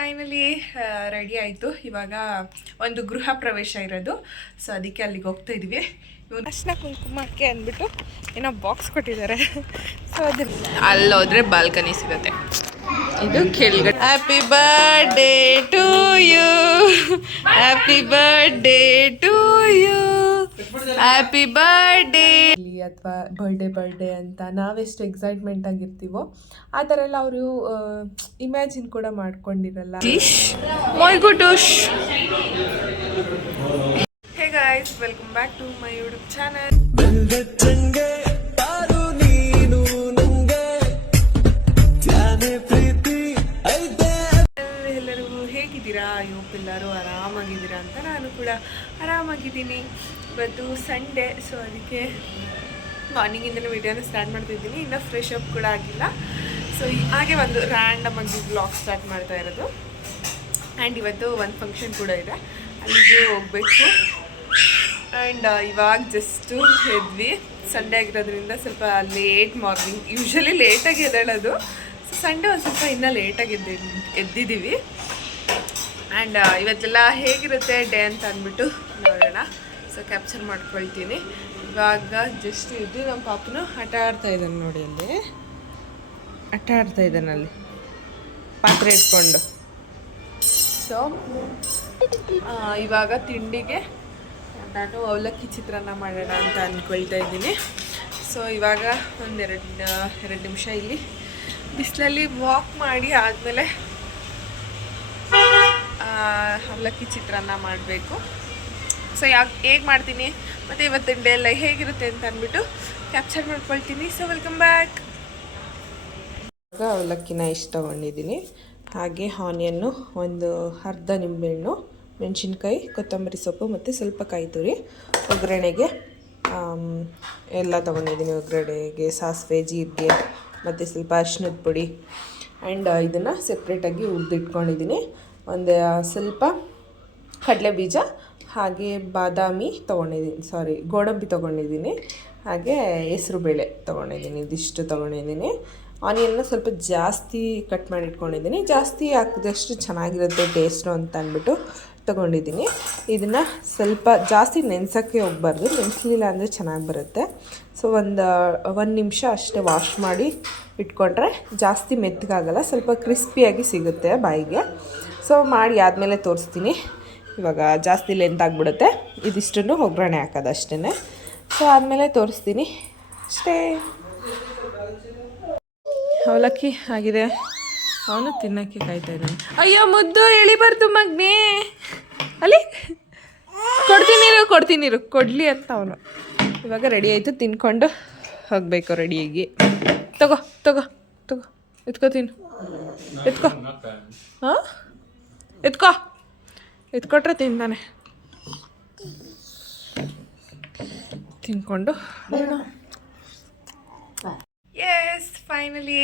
Finally ready ಆಯಿತು. ಇವಾಗ ಒಂದು ಗೃಹ ಪ್ರವೇಶ ಇರೋದು, ಸೊ ಅದಕ್ಕೆ ಅಲ್ಲಿಗೆ ಹೋಗ್ತಾ ಇದ್ವಿ. ಇವ್ರು ಅರ್ಶಿನ ಕುಂಕುಮಕ್ಕೆ ಅಂದ್ಬಿಟ್ಟು ಏನೋ ಬಾಕ್ಸ್ ಕೊಟ್ಟಿದ್ದಾರೆ. ಸೊ ಅದು ಅಲ್ಲೋದ್ರೆ ಬಾಲ್ಕನಿ ಸಿಗುತ್ತೆ. ಇದು ಕೆಳಗಡೆ happy birthday to you, happy birthday to you, happy birthday ಅಥವಾ ಬರ್ಡೇ ಅಂತ ನಾವೆಷ್ಟು ಎಕ್ಸೈಟ್ಮೆಂಟ್ ಆಗಿರ್ತೀವೋ ಆ ಥರ ಎಲ್ಲ ಅವರು ಇಮ್ಯಾಜಿನ್ ಕೂಡ ಮಾಡ್ಕೊಂಡಿರಲ್ಲ. My Gutush. Hey guys, welcome back to my YouTube channel. ಎಲ್ಲರೂ ಹೇಗಿದ್ದೀರಾ? ಎಲ್ಲರೂ ಆರಾಮಾಗಿದ್ದೀರಾ ಅಂತ ನಾನು ಕೂಡ ಆರಾಮಾಗಿದ್ದೀನಿ. ಇವತ್ತು ಸಂಡೇ, ಸೊ ಅದಕ್ಕೆ ಮಾರ್ನಿಂಗಿಂದಲೇ ವಿಡಿಯೋನ ಸ್ಟಾರ್ಟ್ ಮಾಡ್ತಿದ್ದೀನಿ. ಇನ್ನೂ ಫ್ರೆಶ್ ಅಪ್ ಕೂಡ ಆಗಿಲ್ಲ. ಸೊ ಹಾಗೆ ಒಂದು ರ್ಯಾಂಡಮ್ ಆಗಿ ಬ್ಲಾಗ್ ಸ್ಟಾರ್ಟ್ ಮಾಡ್ತಾ ಇರೋದು. ಆ್ಯಂಡ್ ಇವತ್ತು ಒಂದು ಫಂಕ್ಷನ್ ಕೂಡ ಇದೆ, ಅಲ್ಲಿಗೆ ಹೋಗಬೇಕು. ಆ್ಯಂಡ್ ಇವಾಗ ಜಸ್ಟು ಎದ್ವಿ. ಸಂಡೇ ಆಗಿರೋದ್ರಿಂದ ಸ್ವಲ್ಪ ಲೇಟ್ ಮಾರ್ನಿಂಗ್, ಯೂಶ್ವಲಿ ಲೇಟಾಗಿ ಎದ್ದೇಳೋದು. ಸೊ ಸಂಡೇ ಒಂದು ಸ್ವಲ್ಪ ಇನ್ನೂ ಲೇಟಾಗಿ ಎದ್ದಿದ್ದೀವಿ. ಆ್ಯಂಡ್ ಇವತ್ತೆಲ್ಲ ಹೇಗಿರುತ್ತೆ ಡೇ ಅಂತ ಅಂದ್ಬಿಟ್ಟು ನೋಡೋಣ. ಸೊ ಕ್ಯಾಪ್ಚರ್ ಮಾಡ್ಕೊಳ್ತೀನಿ. ಇವಾಗ ಜಸ್ಟ್ ಇದು ನಮ್ಮ ಪಾಪನು ಆಟ ಆಡ್ತಾ ಇದ್ದಾನೆ ನೋಡಿ, ಅಲ್ಲಿ ಆಟ ಆಡ್ತಾ ಇದ್ದಾನೆ ಅಲ್ಲಿ ಪಾತ್ರೆ ಇಟ್ಕೊಂಡು. ಸೊ ಇವಾಗ ತಿಂಡಿಗೆ ನಾನು ಅವಲಕ್ಕಿ ಚಿತ್ರಾನ್ನ ಮಾಡೋಣ ಅಂತ ಅಂದ್ಕೊಳ್ತಾ ಇದ್ದೀನಿ. ಸೊ ಇವಾಗ ಎರಡು ನಿಮಿಷ ಇಲ್ಲಿ ಬಿಸಿಲಲ್ಲಿ ವಾಕ್ ಮಾಡಿ ಆದಮೇಲೆ ಅವಲಕ್ಕಿ ಚಿತ್ರಾನ್ನ ಮಾಡಬೇಕು. ಸೊ ಹೇಗೆ ಮಾಡ್ತೀನಿ ಮತ್ತು ಇವತ್ತಿನ ಡೇ ಎಲ್ಲ ಹೇಗಿರುತ್ತೆ ಅಂತ ಅಂದ್ಬಿಟ್ಟು ಕ್ಯಾಪ್ಚರ್ ಮಾಡ್ಕೊಳ್ತೀನಿ. So welcome back. ಇವಾಗ ಅವಲಕ್ಕಿನ ಇಷ್ಟು ತೊಗೊಂಡಿದ್ದೀನಿ. ಹಾಗೆ ಆನಿಯನ್ನು, ಒಂದು ಅರ್ಧ ನಿಂಬೆಹಣ್ಣು, ಮೆಣಸಿನ್ಕಾಯಿ, ಕೊತ್ತಂಬರಿ ಸೊಪ್ಪು ಮತ್ತು ಸ್ವಲ್ಪ ಕಾಯಿ ತುರಿ, ಒಗ್ಗರಣೆಗೆ ಎಲ್ಲ ತೊಗೊಂಡಿದ್ದೀನಿ. ಒಗ್ಗರಣೆಗೆ ಸಾಸಿವೆ, ಜೀರಿಗೆ ಮತ್ತು ಸ್ವಲ್ಪ ಅರಿಶಿನದ ಪುಡಿ. ಆ್ಯಂಡ್ ಇದನ್ನು ಸೆಪ್ರೇಟಾಗಿ ಹುರಿದಿಟ್ಕೊಂಡಿದ್ದೀನಿ. ಒಂದು ಸ್ವಲ್ಪ ಕಡಲೆ ಬೀಜ, ಹಾಗೆ ಬಾದಾಮಿ ತೊಗೊಂಡಿದ್ದೀನಿ, ಗೋಡಂಬಿ ತೊಗೊಂಡಿದ್ದೀನಿ. ಹಾಗೆ ಹೆಸರುಬೇಳೆ ತೊಗೊಂಡಿದ್ದೀನಿ. ಇದಿಷ್ಟು ತೊಗೊಂಡಿದ್ದೀನಿ. ಆನಿಯನ್ನ ಸ್ವಲ್ಪ ಜಾಸ್ತಿ ಕಟ್ ಮಾಡಿ ಇಟ್ಕೊಂಡಿದ್ದೀನಿ. ಜಾಸ್ತಿ ಹಾಕಿದಷ್ಟು ಚೆನ್ನಾಗಿರುತ್ತೆ ಟೇಸ್ಟು ಅಂತ ಅಂದ್ಬಿಟ್ಟು ತೊಗೊಂಡಿದ್ದೀನಿ. ಇದನ್ನು ಸ್ವಲ್ಪ ಜಾಸ್ತಿ ನೆನೆಸೋಕ್ಕೆ ಹೋಗಬಾರ್ದು, ನೆನೆಸಲಿಲ್ಲ ಅಂದರೆ ಚೆನ್ನಾಗಿ ಬರುತ್ತೆ. ಸೊ ಒಂದು ನಿಮಿಷ ಅಷ್ಟೇ ವಾಶ್ ಮಾಡಿ ಇಟ್ಕೊಂಡ್ರೆ ಜಾಸ್ತಿ ಮೆತ್ತಗಾಗಲ್ಲ, ಸ್ವಲ್ಪ ಕ್ರಿಸ್ಪಿಯಾಗಿ ಸಿಗುತ್ತೆ ಬಾಯಿಗೆ. ಸೊ ಮಾಡಿ ಆದಮೇಲೆ ತೋರಿಸ್ತೀನಿ. ಇವಾಗ ಜಾಸ್ತಿ ಲೆಂತ್ ಆಗಿಬಿಡುತ್ತೆ. ಇದಿಷ್ಟನ್ನು ಒಗ್ಗರಣೆ ಹಾಕೋದು ಅಷ್ಟೇ. ಸೊ ಆದಮೇಲೆ ತೋರಿಸ್ತೀನಿ ಅಷ್ಟೇ. ಅವಲಕ್ಕಿ ಆಗಿದೆ. ಅವನು ತಿನ್ನೋಕ್ಕೆ ಕಾಯ್ತಾ ಇದ್ದಾನೆ. ಅಯ್ಯೋ ಮುದ್ದು, ಎಳಿಬಾರ್ದು ಮಗ್ನೇ, ಅಲ್ಲಿ ಕೊಡ್ತೀನಿ ಕೊಡಲಿ ಅಂತ ಅವನು. ಇವಾಗ ರೆಡಿ ಆಯಿತು, ತಿನ್ಕೊಂಡು ಹೋಗಬೇಕು ರೆಡಿಯಾಗಿ. ತಗೋ ಎತ್ಕೋ, ತಿನ್ನು, ಹಾಂ ಎತ್ಕೊಟ್ರೆ ತಿಂತಾನೆ. ತಿನ್ಕೊಂಡು ಎಸ್, ಫೈನಲಿ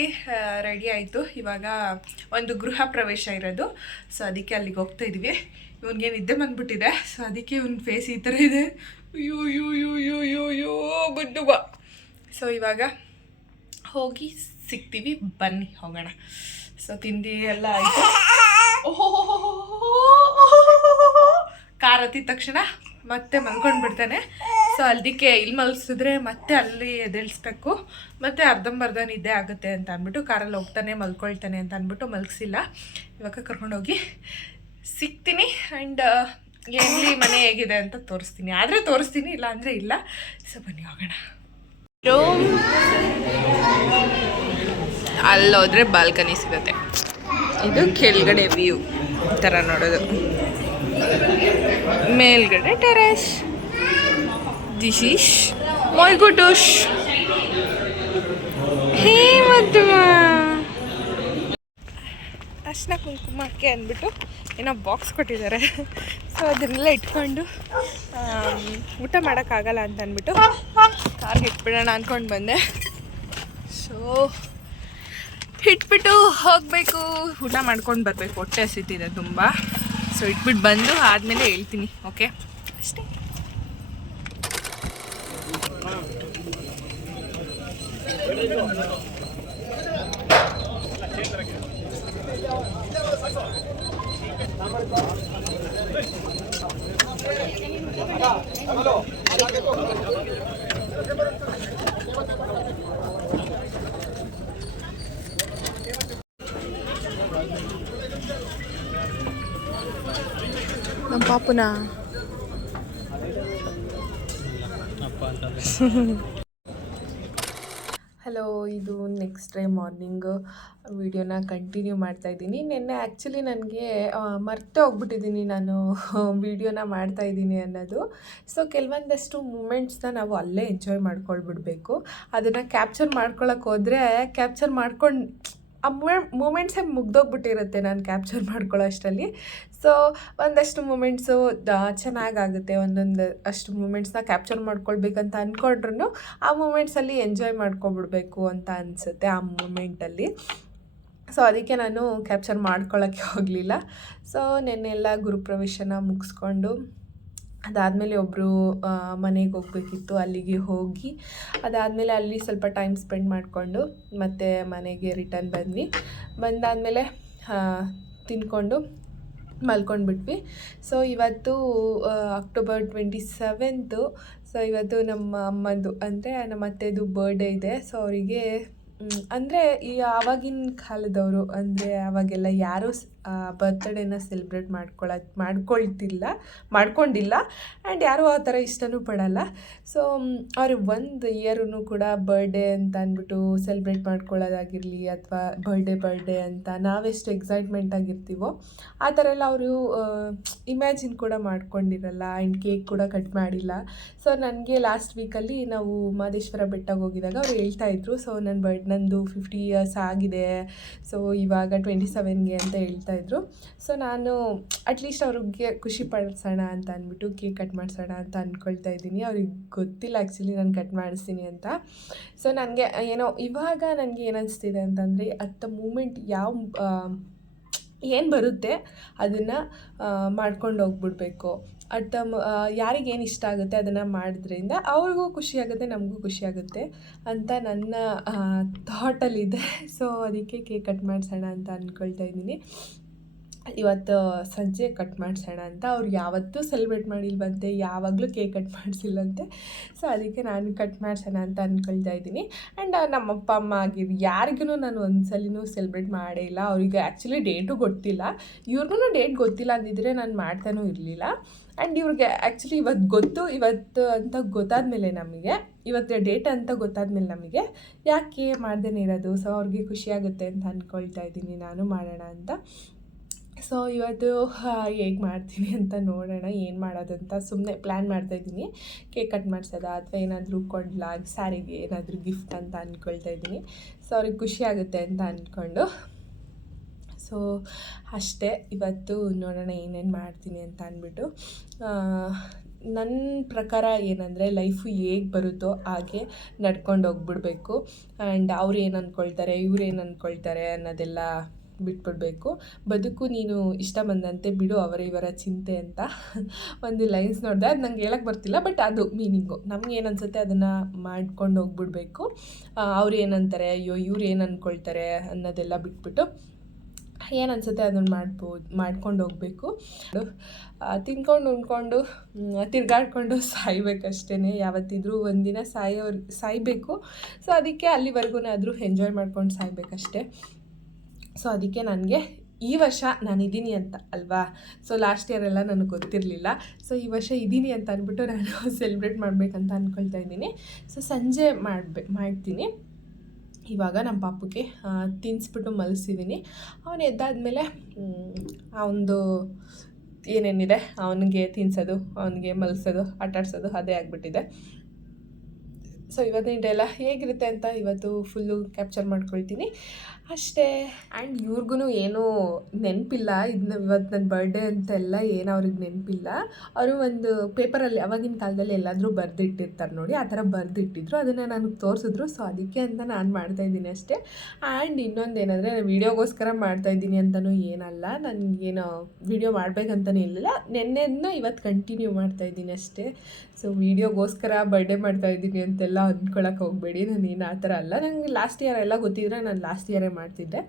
ರೆಡಿ ಆಯಿತು. ಇವಾಗ ಒಂದು ಗೃಹ ಪ್ರವೇಶ ಇರೋದು, ಸೊ ಅದಕ್ಕೆ ಅಲ್ಲಿಗೆ ಹೋಗ್ತಾ ಇದ್ವಿ. ಇವನಿಗೆ ನಿದ್ದೆ ಬಂದ್ಬಿಟ್ಟಿದೆ. ಸೊ ಅದಕ್ಕೆ ಇವನ ಫೇಸ್ ಈ ಥರ ಇದೆ. ಯೋ ಬುಡ್ಡು ಬಾ. ಸೊ ಇವಾಗ ಹೋಗಿ ಸಿಗ್ತೀವಿ, ಬನ್ನಿ ಹೋಗೋಣ. ಸೊ ತಿಂಡಿ ಎಲ್ಲ ಆಯಿತು. ಓಹೋ, ಕಾರ್ ಹತ್ತಿದ ತಕ್ಷಣ ಮತ್ತೆ ಮಲ್ಕೊಂಡು ಬಿಡ್ತಾನೆ. ಸೊ ಅದಕ್ಕೆ ಇಲ್ಲಿ ಮಲಗಿಸಿದ್ರೆ ಮತ್ತೆ ಅಲ್ಲಿ ಎದ್ದೇಳಿಸ್ಬೇಕು, ಮತ್ತು ಅರ್ಧಂಬರ್ಧ ನಿದ್ದೆ ಆಗುತ್ತೆ ಅಂತ ಅಂದ್ಬಿಟ್ಟು ಕಾರಲ್ಲಿ ಹೋಗ್ತಾನೆ ಮಲ್ಕೊಳ್ತಾನೆ ಅಂತ ಅಂದ್ಬಿಟ್ಟು ಮಲಗಿಸಿಲ್ಲ. ಇವಾಗ ಕರ್ಕೊಂಡೋಗಿ ಸಿಗ್ತೀನಿ. ಆ್ಯಂಡ್ ಎಲ್ಲಿ ಮನೆ ಹೇಗಿದೆ ಅಂತ ತೋರಿಸ್ತೀನಿ. ಆದರೆ ತೋರಿಸ್ತೀನಿ, ಇಲ್ಲ ಅಂದರೆ ಇಲ್ಲ. ಸೊ ಬನ್ನಿ ಹೋಗೋಣ. ಅಲ್ಲೋದ್ರೆ ಬಾಲ್ಕನಿ ಸಿಗುತ್ತೆ. ಇದು ಕೆಳಗಡೆ ವ್ಯೂ ಈ ಥರ ನೋಡೋದು, ಮೇಲ್ಗಡೆ terrace. This is my Gutush. Hey Maddamma, ಅರ್ಶಿನ ಕುಂಕುಮಕ್ಕೆ ಅಂದ್ಬಿಟ್ಟು ಏನೋ ಬಾಕ್ಸ್ ಕೊಟ್ಟಿದ್ದಾರೆ. ಸೊ ಅದನ್ನೆಲ್ಲ ಇಟ್ಕೊಂಡು ಊಟ ಮಾಡೋಕ್ಕಾಗಲ್ಲ ಅಂತ ಅಂದ್ಬಿಟ್ಟು ಕಾರ್ಗೆ ಇಟ್ಬಿಡೋಣ ಅಂದ್ಕೊಂಡು ಬಂದೆ. ಸೊ ಇಟ್ಬಿಟ್ಟು ಹೋಗಬೇಕು, ಊಟ ಮಾಡ್ಕೊಂಡು ಬರಬೇಕು. ಹೊಟ್ಟೆ ಹಸಿತಿದೆ ತುಂಬ. ಸೊ ಇಟ್ಬಿಟ್ಟು ಬಂದು ಆದಮೇಲೆ ಹೇಳ್ತೀನಿ. ಓಕೆ, ಅಷ್ಟೇ. ನಮ್ಮ ಪಾಪುನ ಹಲೋ, ಇದು ನೆಕ್ಸ್ಟ್ ಡೇ ಮಾರ್ನಿಂಗ್ ವಿಡಿಯೋನ ಕಂಟಿನ್ಯೂ ಮಾಡ್ತಾಯಿದ್ದೀನಿ. ನಿನ್ನೆ ಆ್ಯಕ್ಚುಲಿ ನನಗೆ ಮರ್ತೇ ಹೋಗ್ಬಿಟ್ಟಿದ್ದೀನಿ ನಾನು ವಿಡಿಯೋನ ಮಾಡ್ತಾಯಿದ್ದೀನಿ ಅನ್ನೋದು. ಸೊ ಕೆಲವೊಂದಷ್ಟು ಮೂಮೆಂಟ್ಸ್ನ ನಾವು ಅಲ್ಲೇ ಎಂಜಾಯ್ ಮಾಡ್ಕೊಳ್ಬಿಡ್ಬೇಕು. ಅದನ್ನು ಕ್ಯಾಪ್ಚರ್ ಮಾಡ್ಕೊಳಕ್ಕೆ ಹೋದರೆ ಕ್ಯಾಪ್ಚರ್ ಮಾಡ್ಕೊಂಡು ಆ ಮೂಮೆಂಟ್ಸೇ ಮುಗ್ದೋಗ್ಬಿಟ್ಟಿರುತ್ತೆ ನಾನು ಕ್ಯಾಪ್ಚರ್ ಮಾಡ್ಕೊಳ್ಳೋ ಅಷ್ಟರಲ್ಲಿ. ಸೊ ಒಂದಷ್ಟು ಮೂಮೆಂಟ್ಸು ಚೆನ್ನಾಗಾಗುತ್ತೆ, ಒಂದೊಂದು ಅಷ್ಟು ಮೂಮೆಂಟ್ಸ್ನ ಕ್ಯಾಪ್ಚರ್ ಮಾಡ್ಕೊಳ್ಬೇಕಂತ ಅಂದ್ಕೊಂಡ್ರೂ ಆ ಮೂಮೆಂಟ್ಸಲ್ಲಿ ಎಂಜಾಯ್ ಮಾಡ್ಕೊಬಿಡ್ಬೇಕು ಅಂತ ಅನಿಸುತ್ತೆ ಆ ಮೂಮೆಂಟಲ್ಲಿ. ಸೊ ಅದಕ್ಕೆ ನಾನು ಕ್ಯಾಪ್ಚರ್ ಮಾಡ್ಕೊಳ್ಳೋಕ್ಕೆ ಹೋಗಲಿಲ್ಲ. ಸೊ ನೆನ್ನೆಲ್ಲ ಗುರುಪ್ರವೇಶನ ಮುಗಿಸ್ಕೊಂಡು ಅದಾದಮೇಲೆ ಒಬ್ಬರು ಮನೆಗೆ ಹೋಗಬೇಕಿತ್ತು, ಅಲ್ಲಿಗೆ ಹೋಗಿ ಅದಾದಮೇಲೆ ಅಲ್ಲಿ ಸ್ವಲ್ಪ ಟೈಮ್ ಸ್ಪೆಂಡ್ ಮಾಡಿಕೊಂಡು ಮತ್ತೆ ಮನೆಗೆ ರಿಟರ್ನ್ ಬಂದಾದಮೇಲೆ ತಿಂದ್ಕೊಂಡು ಮಲ್ಕೊಂಡ್ಬಿಟ್ವಿ. ಸೊ ಇವತ್ತು October 27. ಸೊ ಇವತ್ತು ನಮ್ಮ ಅಮ್ಮಂದು ಅಂದರೆ ನಮ್ಮ ಅತ್ತೆದು ಬರ್ಡೇ ಇದೆ. ಸೊ ಅವರಿಗೆ ಅಂದರೆ ಈ ಆವಾಗಿನ ಕಾಲದವರು, ಅಂದರೆ ಆವಾಗೆಲ್ಲ ಯಾರೂ ಬರ್ತ್ಡೇನ ಸೆಲೆಬ್ರೇಟ್ ಮಾಡ್ಕೊಂಡಿಲ್ಲ ಆ್ಯಂಡ್ ಯಾರೂ ಆ ಥರ ಇಷ್ಟನೂ ಪಡಲ್ಲ. ಸೊ ಅವ್ರಿಗೆ ಒಂದು ಇಯರೂ ಕೂಡ ಬರ್ಡೇ ಅಂತ ಅಂದ್ಬಿಟ್ಟು ಸೆಲೆಬ್ರೇಟ್ ಮಾಡ್ಕೊಳ್ಳೋದಾಗಿರಲಿ ಅಥವಾ ಬರ್ಡೇ ಅಂತ ನಾವೆಷ್ಟು ಎಕ್ಸೈಟ್ಮೆಂಟ್ ಆಗಿರ್ತೀವೋ ಆ ಥರ ಎಲ್ಲ ಅವರು ಇಮ್ಯಾಜಿನ್ ಕೂಡ ಮಾಡ್ಕೊಂಡಿರಲ್ಲ ಆ್ಯಂಡ್ ಕೇಕ್ ಕೂಡ ಕಟ್ ಮಾಡಿಲ್ಲ. ಸೊ ನನಗೆ ಲಾಸ್ಟ್ ವೀಕಲ್ಲಿ ನಾವು ಮಹದೇಶ್ವರ ಬೆಟ್ಟಕ್ಕೆ ಹೋಗಿದಾಗ ಅವ್ರು ಹೇಳ್ತಾಯಿದ್ರು, ಸೊ ನಂದು 50 years ಆಗಿದೆ, ಸೊ ಇವಾಗ 27ಗೆ ಅಂತ ಹೇಳ್ತಾಯಿದ್ರು. ಸೊ ನಾನು ಅಟ್ಲೀಸ್ಟ್ ಅವ್ರಿಗೆ ಖುಷಿ ಪಡಿಸೋಣ ಅಂತ ಅಂದ್ಬಿಟ್ಟು ಕೇಕ್ ಕಟ್ ಮಾಡಿಸೋಣ ಅಂತ ಅಂದ್ಕೊಳ್ತಾ ಇದ್ದೀನಿ. ಅವ್ರಿಗೆ ಗೊತ್ತಿಲ್ಲ ಆ್ಯಕ್ಚುಲಿ ನಾನು ಕಟ್ ಮಾಡಿಸ್ತೀನಿ ಅಂತ. ಸೊ ನನಗೆ ಏನೋ ಇವಾಗ ನನಗೆ ಏನು ಅನಿಸ್ತಿದೆ ಅಂತಂದರೆ ಅಟ್ ದ ಮೂಮೆಂಟ್ ಏನು ಬರುತ್ತೆ ಅದನ್ನು ಮಾಡ್ಕೊಂಡು ಹೋಗ್ಬಿಡ್ಬೇಕು. ಯಾರಿಗೇನು ಇಷ್ಟ ಆಗುತ್ತೆ ಅದನ್ನು ಮಾಡೋದ್ರಿಂದ ಅವ್ರಿಗೂ ಖುಷಿಯಾಗುತ್ತೆ, ನಮಗೂ ಖುಷಿಯಾಗುತ್ತೆ ಅಂತ ನನ್ನ ಥಾಟಲ್ಲಿದೆ. ಸೊ ಅದಕ್ಕೆ ಕೇಕ್ ಕಟ್ ಮಾಡಿಸೋಣ ಅಂತ ಅಂದ್ಕೊಳ್ತಾ ಇದ್ದೀನಿ. ಇವತ್ತು ಸಂಜೆ ಕಟ್ ಮಾಡಿಸೋಣ ಅಂತ. ಅವ್ರು ಯಾವತ್ತೂ ಸೆಲೆಬ್ರೇಟ್ ಮಾಡಿಲ್ವಂತೆ, ಯಾವಾಗಲೂ ಕೇಕ್ ಕಟ್ ಮಾಡಿಸಿಲ್ಲಂತೆ. ಸೊ ಅದಕ್ಕೆ ನಾನು ಕಟ್ ಮಾಡಿಸೋಣ ಅಂತ ಅಂದ್ಕೊಳ್ತಾ ಇದ್ದೀನಿ. ಆ್ಯಂಡ್ ನಮ್ಮ ಅಪ್ಪ ಅಮ್ಮ ಯಾರಿಗೂ ನಾನು ಒಂದ್ಸಲಿನೂ ಸೆಲೆಬ್ರೇಟ್ ಮಾಡೇ ಇಲ್ಲ. ಅವರಿಗೆ ಆ್ಯಕ್ಚುಲಿ ಡೇಟು ಗೊತ್ತಿಲ್ಲ, ಇವ್ರಿಗೂ ಡೇಟ್ ಗೊತ್ತಿಲ್ಲ ಅಂದಿದ್ರೆ ನಾನು ಮಾಡ್ತಾನೂ ಇರಲಿಲ್ಲ. ಆ್ಯಂಡ್ ಇವ್ರಿಗೆ ಆ್ಯಕ್ಚುಲಿ ಇವತ್ತು ಅಂತ ಗೊತ್ತಾದಮೇಲೆ ಇವತ್ತು ಡೇಟ್ ಅಂತ ಗೊತ್ತಾದಮೇಲೆ ನಮಗೆ ಯಾಕೆ ಮಾಡ್ದೇ ಇರೋದು. ಸೊ ಅವ್ರಿಗೆ ಖುಷಿಯಾಗುತ್ತೆ ಅಂತ ಅಂದ್ಕೊಳ್ತಾ ಇದ್ದೀನಿ ನಾನು ಮಾಡೋಣ ಅಂತ. ಸೊ ಇವತ್ತು ಹೇಗೆ ಮಾಡ್ತೀನಿ ಅಂತ ನೋಡೋಣ, ಏನು ಮಾಡೋದಂತ ಸುಮ್ಮನೆ ಪ್ಲ್ಯಾನ್ ಮಾಡ್ತಾಯಿದ್ದೀನಿ. ಕೇಕ್ ಕಟ್ ಮಾಡಿಸೋದಾ ಅಥವಾ ಏನಾದರೂ ಕೊಡಲಾ ಸ್ಯಾರಿಗೆ ಏನಾದರೂ ಗಿಫ್ಟ್ ಅಂತ ಅಂದ್ಕೊಳ್ತಾ ಇದ್ದೀನಿ. ಸೊ ಅವ್ರಿಗೆ ಖುಷಿ ಆಗುತ್ತೆ ಅಂತ ಅಂದ್ಕೊಂಡು ಸೊ ಅಷ್ಟೇ. ಇವತ್ತು ನೋಡೋಣ ಏನೇನು ಮಾಡ್ತೀನಿ ಅಂತ ಅಂದ್ಬಿಟ್ಟು. ನನ್ನ ಪ್ರಕಾರ ಏನಂದರೆ ಲೈಫು ಹೇಗೆ ಬರುತ್ತೋ ಹಾಗೆ ನಡ್ಕೊಂಡು ಹೋಗ್ಬಿಡ್ಬೇಕು. ಆ್ಯಂಡ್ ಅವ್ರು ಏನು ಅಂದ್ಕೊಳ್ತಾರೆ ಇವ್ರು ಏನು ಅಂದ್ಕೊಳ್ತಾರೆ ಅನ್ನೋದೆಲ್ಲ ಬಿಟ್ಬಿಡ್ಬೇಕು. ಬದುಕು ನೀನು ಇಷ್ಟ ಬಂದಂತೆ ಬಿಡು ಇವರ ಚಿಂತೆ ಅಂತ ಒಂದು ಲೈನ್ಸ್ ನೋಡಿದೆ. ಅದು ನಂಗೆ ಹೇಳಕ್ಕೆ ಬರ್ತಿಲ್ಲ, ಬಟ್ ಅದು ಮೀನಿಂಗು. ನಮ್ಗೆ ಏನು ಅನಿಸುತ್ತೆ ಅದನ್ನು ಮಾಡ್ಕೊಂಡು ಹೋಗ್ಬಿಡ್ಬೇಕು. ಅವ್ರು ಏನಂತಾರೆ, ಅಯ್ಯೋ ಇವ್ರು ಏನು ಅಂದ್ಕೊಳ್ತಾರೆ ಅನ್ನೋದೆಲ್ಲ ಬಿಟ್ಬಿಟ್ಟು ಏನು ಅನಿಸುತ್ತೆ ಅದನ್ನು ಮಾಡ್ಕೊಂಡು ಹೋಗಬೇಕು. ತಿನ್ಕೊಂಡು ಉಣ್ಕೊಂಡು ತಿರ್ಗಾಡ್ಕೊಂಡು ಸಾಯ್ಬೇಕಷ್ಟೇ. ಯಾವತ್ತಿದ್ರೂ ಒಂದಿನ ಸಾಯಬೇಕು. ಸೊ ಅದಕ್ಕೆ ಅಲ್ಲಿವರೆಗೂ ಎಂಜಾಯ್ ಮಾಡ್ಕೊಂಡು ಸಾಯ್ಬೇಕಷ್ಟೇ. ಸೊ ಅದಕ್ಕೆ ನನಗೆ ಈ ವರ್ಷ ನಾನಿದ್ದೀನಿ ಅಂತ ಅಲ್ವಾ. ಸೊ ಲಾಸ್ಟ್ ಇಯರೆಲ್ಲ ನನಗೆ ಗೊತ್ತಿರಲಿಲ್ಲ. ಸೊ ಈ ವರ್ಷ ಇದ್ದೀನಿ ಅಂತ ಅಂದ್ಬಿಟ್ಟು ನಾನು ಸೆಲೆಬ್ರೇಟ್ ಮಾಡಬೇಕಂತ ಅಂದ್ಕೊಳ್ತಾ ಇದ್ದೀನಿ. ಸೊ ಸಂಜೆ ಮಾಡ್ತೀನಿ. ಇವಾಗ ನಮ್ಮ ಪಾಪುಗೆ ತಿನ್ನಿಸ್ಬಿಟ್ಟು ಮಲಗಿಸಿದ್ದೀನಿ. ಅವನು ಎದ್ದಾದಮೇಲೆ ಅವನದು ಏನೇನಿದೆ ಅವನಿಗೆ ತಿನ್ನಿಸೋದು, ಅವನಿಗೆ ಮಲಗಿಸೋದು, ಆಟಾಡ್ಸೋದು ಅದೇ ಆಗಿಬಿಟ್ಟಿದೆ. ಸೊ ಇವತ್ತಿನ ಡೇ ಎಲ್ಲ ಹೇಗಿರುತ್ತೆ ಅಂತ ಇವತ್ತು ಫುಲ್ಲು ಕ್ಯಾಪ್ಚರ್ ಮಾಡ್ಕೊಳ್ತೀನಿ ಅಷ್ಟೇ. ಆ್ಯಂಡ್ ಇವ್ರಿಗೂ ಏನೂ ನೆನಪಿಲ್ಲ, ಇವತ್ತು ನನ್ನ ಬರ್ಡೇ ಅಂತೆಲ್ಲ ಏನು ಅವ್ರಿಗೆ ನೆನಪಿಲ್ಲ. ಅವರು ಒಂದು ಪೇಪರಲ್ಲಿ ಅವಾಗಿನ ಕಾಲದಲ್ಲಿ ಎಲ್ಲಾದರೂ ಬರೆದಿಟ್ಟಿರ್ತಾರೆ ನೋಡಿ, ಆ ಥರ ಬರೆದಿಟ್ಟಿದ್ರು, ಅದನ್ನು ನನಗೆ ತೋರಿಸಿದ್ರು. ಸೊ ಅದಕ್ಕೆ ಅಂತ ನಾನು ಮಾಡ್ತಾಯಿದ್ದೀನಿ ಅಷ್ಟೇ. ಆ್ಯಂಡ್ ಇನ್ನೊಂದು ಏನಂದರೆ ವೀಡಿಯೋಗೋಸ್ಕರ ಮಾಡ್ತಾಯಿದ್ದೀನಿ ಅಂತಲೂ ಏನಲ್ಲ, ನನಗೇನು ವೀಡಿಯೋ ಮಾಡಬೇಕಂತಲೇ ಇಲ್ಲ. ನೆನ್ನೆದನ್ನ ಇವತ್ತು ಕಂಟಿನ್ಯೂ ಮಾಡ್ತಾಯಿದ್ದೀನಿ ಅಷ್ಟೇ. ಸೊ ವೀಡಿಯೋಗೋಸ್ಕರ ಬರ್ಡೇ ಮಾಡ್ತಾಯಿದ್ದೀನಿ ಅಂತೆಲ್ಲ ಅಂದ್ಕೊಳಕ್ಕೆ ಹೋಗಬೇಡಿ, ನಾನೇನು ಆ ಥರ ಅಲ್ಲ. ನನಗೆ ಲಾಸ್ಟ್ ಇಯರ್ ಎಲ್ಲ ಗೊತ್ತಿದ್ರೆ ನಾನು ಲಾಸ್ಟ್ ಇಯರೇ ಮಾಡ್ತಿದ್ದೆ.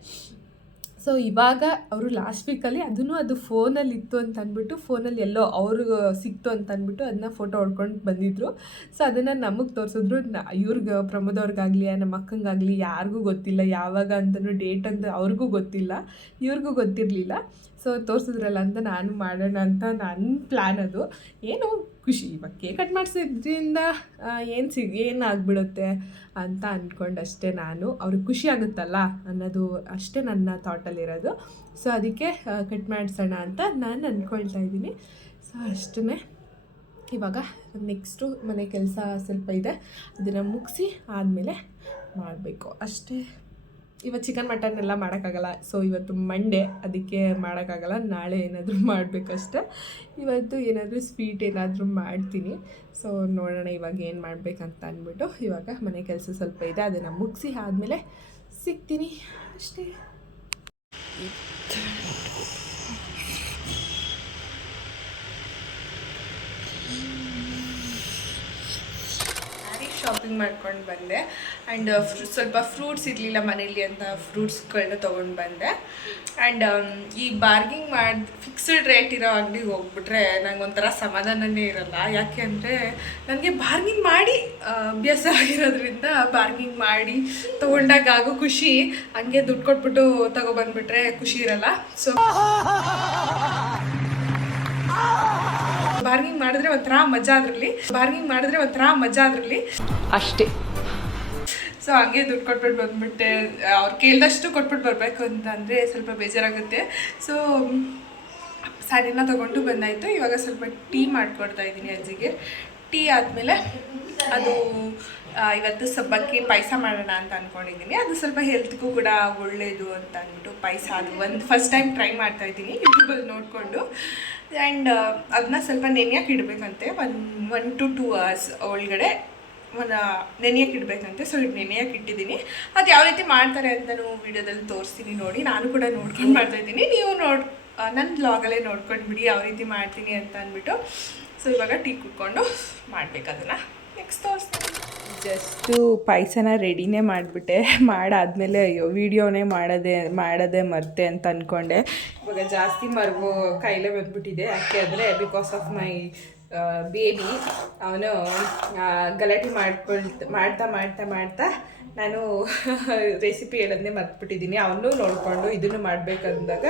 ಸೊ ಸೊ ಇವಾಗ ಅವರು ಲಾಸ್ಟ್ ವೀಕಲ್ಲಿ ಅದು ಫೋನಲ್ಲಿ ಇತ್ತು ಅಂತ ಅಂದ್ಬಿಟ್ಟು ಫೋನಲ್ಲಿ ಎಲ್ಲೋ ಅವ್ರಿಗೆ ಸಿಕ್ತು ಅಂತ ಅಂದ್ಬಿಟ್ಟು ಅದನ್ನ ಫೋಟೋ ಹೊಡ್ಕೊಂಡು ಬಂದಿದ್ರು. ಸೊ ಅದನ್ನು ನಮಗೆ ತೋರಿಸಿದ್ರು. ಇವ್ರಿಗೆ ಪ್ರಮೋದ್ ಅವ್ರಿಗಾಗಲಿ ನಮ್ಮ ಅಕ್ಕಂಗಾಗಲಿ ಯಾರಿಗೂ ಗೊತ್ತಿಲ್ಲ, ಯಾವಾಗ ಅಂತಲೂ ಡೇಟ್ ಅಂತ ಅವ್ರಿಗೂ ಗೊತ್ತಿಲ್ಲ, ಇವ್ರಿಗೂ ಗೊತ್ತಿರಲಿಲ್ಲ. ಸೊ ತೋರಿಸಿದ್ರಲ್ಲ ಅಂತ ನಾನು ಮಾಡೋಣ ಅಂತ ನನ್ನ ಪ್ಲ್ಯಾನ್. ಅದು ಏನು ಖುಷಿ, ಇವಾಗ ಕೇಕ್ ಕಟ್ ಮಾಡಿಸಿದ್ರಿಂದ ಏನು ಆಗಿಬಿಡುತ್ತೆ ಅಂತ ಅಂದ್ಕೊಂಡಷ್ಟೇ ನಾನು. ಅವ್ರಿಗೆ ಖುಷಿ ಆಗುತ್ತಲ್ಲ ಅನ್ನೋದು ಅಷ್ಟೇ ನನ್ನ ಥಾಟಲ್ಲಿರೋದು. ಸೊ ಅದಕ್ಕೆ ಕಟ್ ಮಾಡಿಸೋಣ ಅಂತ ನಾನು ಅಂದ್ಕೊಳ್ತಾ ಇದ್ದೀನಿ. ಸೊ ಅಷ್ಟೇ. ಇವಾಗ ನೆಕ್ಸ್ಟು ಮನೆ ಕೆಲಸ ಸ್ವಲ್ಪ ಇದೆ, ಅದನ್ನು ಮುಗಿಸಿ ಆದಮೇಲೆ ಮಾಡಬೇಕು ಅಷ್ಟೇ. ಇವತ್ತು ಚಿಕನ್ ಮಟನ್ ಎಲ್ಲ ಮಾಡೋಕ್ಕಾಗಲ್ಲ. ಸೊ ಇವತ್ತು ಮಂಡೇ, ಅದಕ್ಕೆ ಮಾಡೋಕ್ಕಾಗಲ್ಲ. ನಾಳೆ ಏನಾದರೂ ಮಾಡಬೇಕಷ್ಟೆ. ಇವತ್ತು ಏನಾದರೂ ಸ್ವೀಟ್ ಏನಾದರೂ ಮಾಡ್ತೀನಿ. ಸೊ ನೋಡೋಣ ಇವಾಗ ಏನು ಮಾಡಬೇಕಂತ ಅಂದ್ಬಿಟ್ಟು. ಇವಾಗ ಮನೆ ಕೆಲಸ ಸ್ವಲ್ಪ ಇದೆ, ಅದನ್ನು ಮುಗಿಸಿ ಆದಮೇಲೆ ಸಿಗ್ತೀನಿ ಅಷ್ಟೇ. ಶಾಪಿಂಗ್ ಮಾಡ್ಕೊಂಡು ಬಂದೆ. ಆ್ಯಂಡ್ ಸ್ವಲ್ಪ ಫ್ರೂಟ್ಸ್ ಇರಲಿಲ್ಲ ಮನೇಲಿ ಅಂತ ಫ್ರೂಟ್ಸ್ಗಳನ್ನ ತೊಗೊಂಡು ಬಂದೆ. ಆ್ಯಂಡ್ ಈ ಬಾರ್ಗಿಂಗ್ ಫಿಕ್ಸ್ಡ್ ರೇಟ್ ಇರೋ ಅಂಗಡಿಗೆ ಹೋಗ್ಬಿಟ್ರೆ ನಂಗೆ ಒಂಥರ ಸಮಾಧಾನನೇ ಇರೋಲ್ಲ. ಯಾಕೆ ಅಂದರೆ ನನಗೆ ಬಾರ್ಗಿಂಗ್ ಮಾಡಿ ಅಭ್ಯಾಸ ಆಗಿರೋದ್ರಿಂದ ಬಾರ್ಗಿಂಗ್ ಮಾಡಿ ತೊಗೊಂಡಾಗ ಆಗೋ ಖುಷಿ ಹಂಗೆ ದುಡ್ಡು ಕೊಟ್ಬಿಟ್ಟು ತೊಗೊಬಂದ್ಬಿಟ್ರೆ ಖುಷಿ ಇರಲ್ಲ. ಸೊ ಬಾರ್ಗಿಂಗ್ ಮಾಡಿದ್ರೆ ಒಂಥರ ಮಜಾ ಅದರಲ್ಲಿ ಅಷ್ಟೇ. ಸೊ ಹಂಗೆ ದುಡ್ಡು ಕೊಟ್ಬಿಟ್ಟು ಬಂದ್ಬಿಟ್ಟೆ. ಅವ್ರು ಕೇಳಿದಷ್ಟು ಕೊಟ್ಬಿಟ್ಟು ಬರಬೇಕು ಅಂತಂದರೆ ಸ್ವಲ್ಪ ಬೇಜಾರಾಗುತ್ತೆ. ಸೊ ಸ್ಯಾರಿನ ತೊಗೊಂಡು ಬಂದಾಯಿತು. ಇವಾಗ ಸ್ವಲ್ಪ ಟೀ ಮಾಡಿಕೊಡ್ತಾ ಇದ್ದೀನಿ ಅಜ್ಜಿಗೆ. ಟೀ ಆದಮೇಲೆ ಅದು ಇವತ್ತು ಸಬ್ಬಕ್ಕಿ ಪಾಯಸ ಮಾಡೋಣ ಅಂತ ಅಂದ್ಕೊಂಡಿದ್ದೀನಿ. ಅದು ಸ್ವಲ್ಪ ಹೆಲ್ತ್ಗೂ ಕೂಡ ಒಳ್ಳೆಯದು ಅಂತ ಅಂದ್ಬಿಟ್ಟು ಪಾಯಸ ಅದು ಒಂದು ಫಸ್ಟ್ ಟೈಮ್ ಟ್ರೈ ಮಾಡ್ತಾಯಿದ್ದೀನಿ ಯೂಟ್ಯೂಬಲ್ಲಿ ನೋಡಿಕೊಂಡು. ಆ್ಯಂಡ್ ಅದನ್ನ ಸ್ವಲ್ಪ ನೆನೆಯಕ್ಕೆ ಇಡಬೇಕಂತೆ, 1 to 2 hours ಒಳಗಡೆ ನೆನೆಯಕ್ಕೆ ಇಡಬೇಕಂತೆ. ಸೊ ಇದು ನೆನೆಯಕ್ಕೆ ಇಟ್ಟಿದ್ದೀನಿ. ಅದು ಯಾವ ರೀತಿ ಮಾಡ್ತಾರೆ ಅಂತ ನಾನು ವೀಡಿಯೋದಲ್ಲಿ ತೋರಿಸ್ತೀನಿ ನೋಡಿ. ನಾನು ಕೂಡ ನೋಡ್ಕೊಂಡು ಮಾಡ್ತಾಯಿದ್ದೀನಿ, ನೀವು ನನ್ನ ಬ್ಲಾಗಲ್ಲೇ ನೋಡ್ಕೊಂಡ್ಬಿಡಿ ಯಾವ ರೀತಿ ಮಾಡ್ತೀನಿ ಅಂತ ಅಂದ್ಬಿಟ್ಟು. ಸೊ ಇವಾಗ ಟೀ ಕುಟ್ಕೊಂಡು ಮಾಡಬೇಕು, ಅದನ್ನು ನೆಕ್ಸ್ಟ್ ತೋರಿಸ್ತೀನಿ. ಜಸ್ಟು ಪಾಯಸನ ರೆಡಿನೇ ಮಾಡಿಬಿಟ್ಟೆ. ಮಾಡಾದಮೇಲೆ ಅಯ್ಯೋ ವೀಡಿಯೋನೇ ಮಾಡೋದೇ ಮರ್ತೆ ಅಂತ ಅಂದ್ಕೊಂಡೆ. ಇವಾಗ ಜಾಸ್ತಿ ಮರ್ಗು ಕಾಯಿಲೆ ಬಂದ್ಬಿಟ್ಟಿದೆ. ಯಾಕೆ ಅಂದರೆ ಬಿಕಾಸ್ ಆಫ್ ಮೈ ಬೇಬಿ. ಅವನು ಗಲಾಟೆ ಮಾಡ್ತಾ ನಾನು ರೆಸಿಪಿ ಹೇಳೋದನ್ನೇ ಮರ್ತ್ಬಿಟ್ಟಿದ್ದೀನಿ. ಅವನು ನೋಡಿಕೊಂಡು ಇದನ್ನು ಮಾಡಬೇಕಂದಾಗ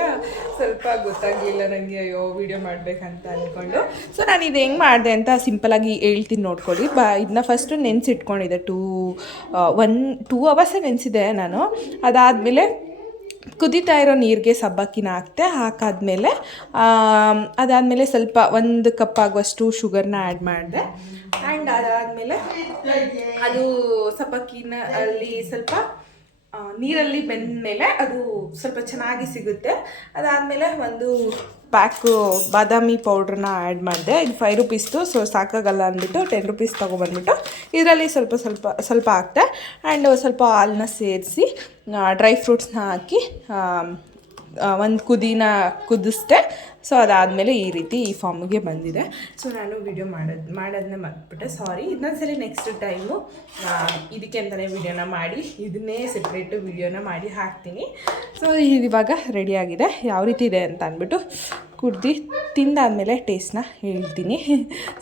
ಸ್ವಲ್ಪ ಗೊತ್ತಾಗಲಿಲ್ಲ ನನಗೆ, ಅಯ್ಯೋ ವೀಡಿಯೋ ಮಾಡಬೇಕಂತ ಅಂದ್ಕೊಂಡು. ಸೊ ನಾನು ಇದು ಹೆಂಗೆ ಮಾಡಿದೆ ಅಂತ ಸಿಂಪಲಾಗಿ ಹೇಳ್ತೀನಿ ನೋಡ್ಕೊಳ್ಳಿ. ಇದನ್ನ ಫಸ್ಟು ನೆನೆಸಿಟ್ಕೊಂಡಿದ್ದೆ. 2 hours ನೆನೆಸಿದೆ ನಾನು. ಅದಾದಮೇಲೆ ಕುದೀತಾ ಇರೋ ನೀರಿಗೆ ಸಬ್ಬಕ್ಕಿನ ಹಾಕಾದ್ಮೇಲೆ ಅದಾದಮೇಲೆ ಸ್ವಲ್ಪ 1 ಕಪ್ ಆಗುವಷ್ಟು ಶುಗರ್ನ ಆ್ಯಡ್ ಮಾಡಿದೆ. ಆ್ಯಂಡ್ ಅದಾದಮೇಲೆ ಅದು ಸಬ್ಬಕ್ಕಿನ ಅಲ್ಲಿ ಸ್ವಲ್ಪ ನೀರಲ್ಲಿ ಬೆಂದ ಮೇಲೆ ಅದು ಸ್ವಲ್ಪ ಚೆನ್ನಾಗಿ ಸಿಗುತ್ತೆ. ಅದಾದಮೇಲೆ 1 ಪ್ಯಾಕು ಬಾದಾಮಿ ಪೌಡ್ರನ್ನ ಆ್ಯಡ್ ಮಾಡಿದೆ. ಇದು 5 rupeesದು. ಸೊ ಸಾಕಾಗಲ್ಲ ಅಂದ್ಬಿಟ್ಟು 10 rupees ತೊಗೊಬಂದ್ಬಿಟ್ಟು ಇದರಲ್ಲಿ ಸ್ವಲ್ಪ ಹಾಕ್ತೆ. ಆ್ಯಂಡ್ ಸ್ವಲ್ಪ ಹಾಲನ್ನ ಸೇರಿಸಿ ಡ್ರೈ ಫ್ರೂಟ್ಸ್ನ ಹಾಕಿ ಒಂದು ಕುದಿಸ್ದೆ. ಸೊ ಅದಾದಮೇಲೆ ಈ ರೀತಿ ಈ ಫಾರ್ಮಿಗೆ ಬಂದಿದೆ. ಸೊ ನಾನು ವಿಡಿಯೋ ಮಾಡೋದನ್ನ ಮರ್ತ್ಬಿಟ್ಟೆ, ಸಾರಿ. ಇನ್ನೊಂದ್ಸರಿ ನೆಕ್ಸ್ಟ್ ಟೈಮು ಇದಕ್ಕೆ ಅಂತಲೇ ವಿಡಿಯೋನ ಮಾಡಿ ಇದನ್ನೇ ಸೆಪ್ರೇಟು ವಿಡಿಯೋನ ಮಾಡಿ ಹಾಕ್ತೀನಿ. ಸೊ ಇವಾಗ ರೆಡಿಯಾಗಿದೆ. ಯಾವ ರೀತಿ ಇದೆ ಅಂತ ಅಂದ್ಬಿಟ್ಟು ತಿಂದಾದಮೇಲೆ ಟೇಸ್ಟ್ನ ಹೇಳ್ತೀನಿ.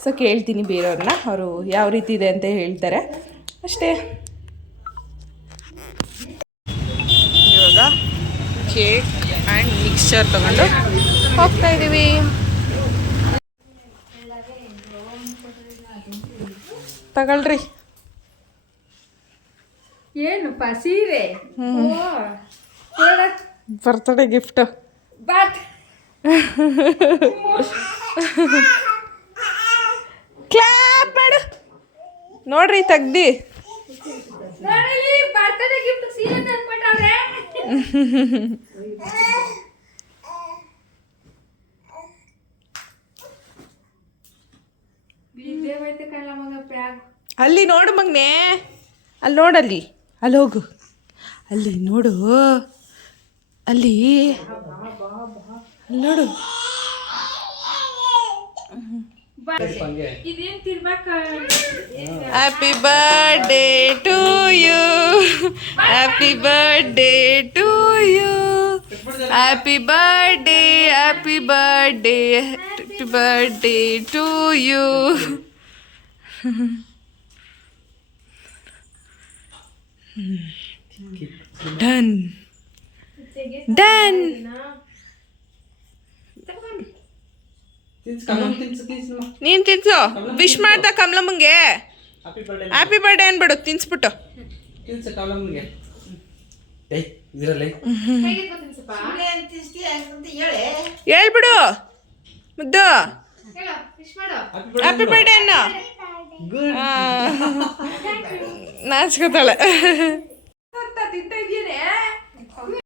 ಸೊ ಕೇಳ್ತೀನಿ ಬೇರೆಯವ್ರನ್ನ, ಅವರು ಯಾವ ರೀತಿ ಇದೆ ಅಂತ ಹೇಳ್ತಾರೆ ಅಷ್ಟೇ. ಇವಾಗ ಕೇಕ್ ಆ್ಯಂಡ್ ಮಿಕ್ಸ್ಚರ್ ತೊಗೊಂಡು ಹೋಗ್ತಾ ಇದ್ದೀವಿ. ತಗೊಳ್ರಿ. ಏನು ಸೀರೆ ಬರ್ತಡೇ ಗಿಫ್ಟ್. ಕ್ಲಾಪ್ ಮಾಡು ನೋಡ್ರಿ, ತೆಗ್ದಿ. ಬರ್ತಡೇ ಗಿಫ್ಟ್ ಸೀರೆ ತಂದ್ಬಿಟ್ಟವ್ರೆ. ಅಲ್ಲಿ ನೋಡು ಮಗನೇ, ಅಲ್ಲಿ ನೋಡಲ್ಲಿ, ಅಲ್ಲಿ ಹೋಗು, ಅಲ್ಲಿ ನೋಡು, ಅಲ್ಲಿ ನೋಡು. Happy birthday to you, happy birthday to you, happy birthday happy birthday happy birthday to you. Done done. ನೀನು ತಿನ್ಸು. ವಿಶ್ ಮಾಡ್ದ ಕಮಲಮ್ಮಂಗೆ ಹ್ಯಾಪಿ ಬರ್ಡೇ ಅನ್ಬಿಡು ತಿನ್ಸ್ಬಿಟ್ಟು. ಹೇಳ್ಬಿಡು ಮುದ್ದು ಹ್ಯಾಪಿ ಬರ್ಡೇ ಅನ್ನು. ನಾಚ್ಕೋತಾಳೆ.